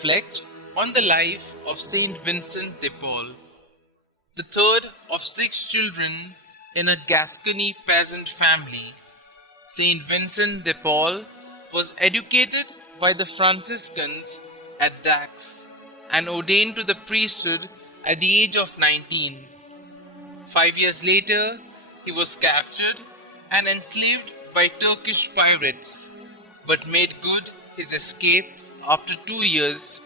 reflect on the life of St Vincent de Paul, the third of 6 children in a Gascony peasant family. St Vincent de Paul was educated by the Franciscans at Dax and ordained to the priesthood at the age of 19. 5 years later, he was captured and enslaved by Turkish pirates, but made good his escape after 2 years,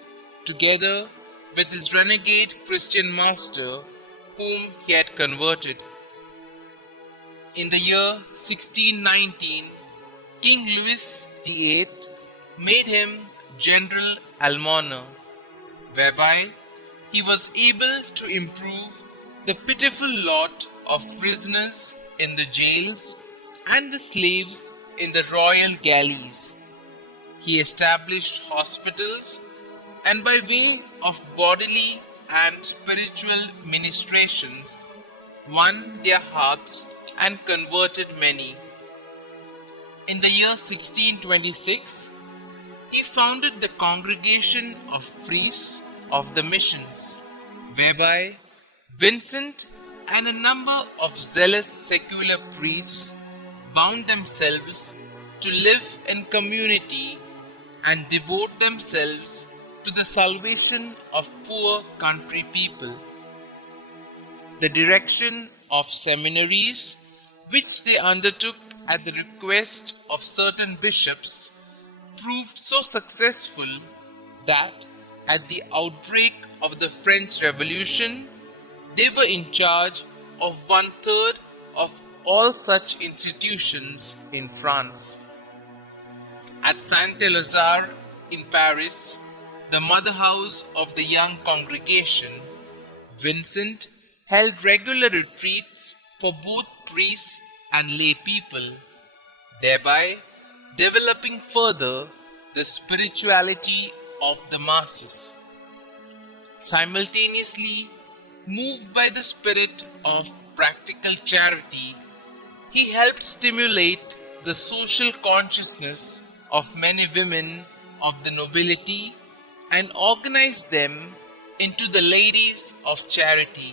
together with his renegade Christian master, whom he had converted. In the year 1619, King Louis VIII made him General Almoner, whereby he was able to improve the pitiful lot of prisoners in the jails and the slaves in the royal galleys. He established hospitals and by way of bodily and spiritual ministrations won their hearts and converted many. In the year 1626, he founded the Congregation of Priests of the Missions, whereby Vincent and a number of zealous secular priests bound themselves to live in community and devote themselves to the salvation of poor country people. The direction of seminaries, which they undertook at the request of certain bishops, proved so successful that at the outbreak of the French Revolution, they were in charge of 1/3 of all such institutions in France. At Saint-Lazare in Paris, the mother house of the young congregation, Vincent held regular retreats for both priests and lay people, thereby developing further the spirituality of the masses. Simultaneously, moved by the spirit of practical charity, he helped stimulate the social consciousness of many women of the nobility and organized them into the Ladies of Charity,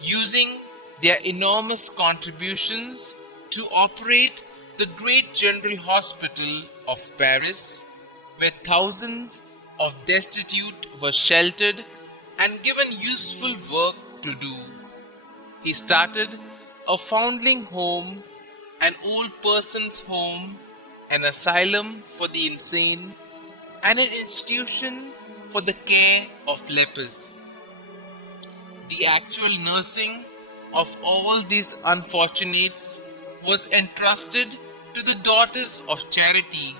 using their enormous contributions to operate the great General Hospital of Paris, where thousands of destitute were sheltered and given useful work to do. He started a foundling home, an old person's home, an asylum for the insane, and an institution for the care of lepers. The actual nursing of all these unfortunates was entrusted to the Daughters of Charity,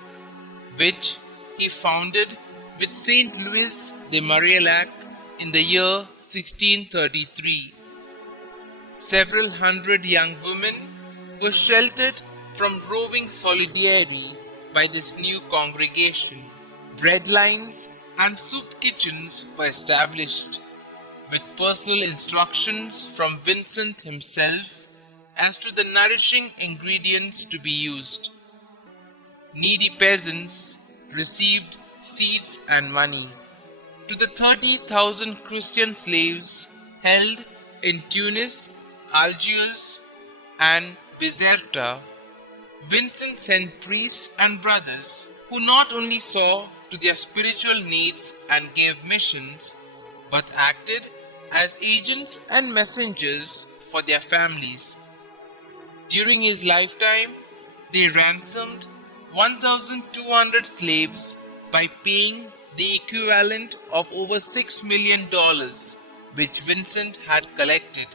which he founded with Saint Louis de Marillac in the year 1633. Several hundred young women were sheltered from roving soldiery by this new congregation. Bread lines and soup kitchens were established, with personal instructions from Vincent himself as to the nourishing ingredients to be used. Needy peasants received seeds and money. To the 30,000 Christian slaves held in Tunis, Algiers, and Bizerta, Vincent sent priests and brothers who not only saw to their spiritual needs and gave missions, but acted as agents and messengers for their families. During his lifetime, they ransomed 1,200 slaves by paying the equivalent of over $6 million, which Vincent had collected.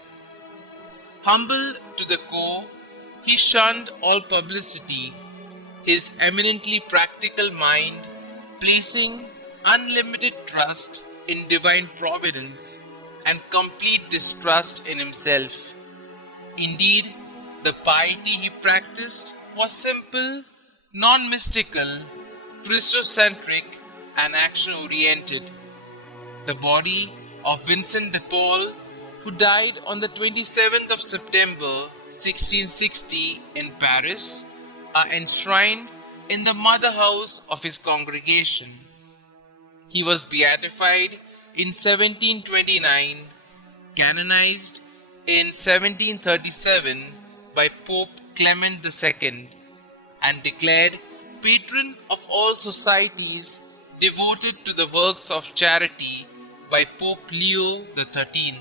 Humble to the core, he shunned all publicity, his eminently practical mind placing unlimited trust in divine providence and complete distrust in himself. Indeed, the piety he practiced was simple, non-mystical, Christocentric, and action-oriented. The body of Vincent de Paul, who died on the 27th of September 1660 in Paris, are enshrined in the mother house of his congregation. He was beatified in 1729, canonized in 1737 by Pope Clement II, and declared patron of all societies devoted to the works of charity by Pope Leo XIII.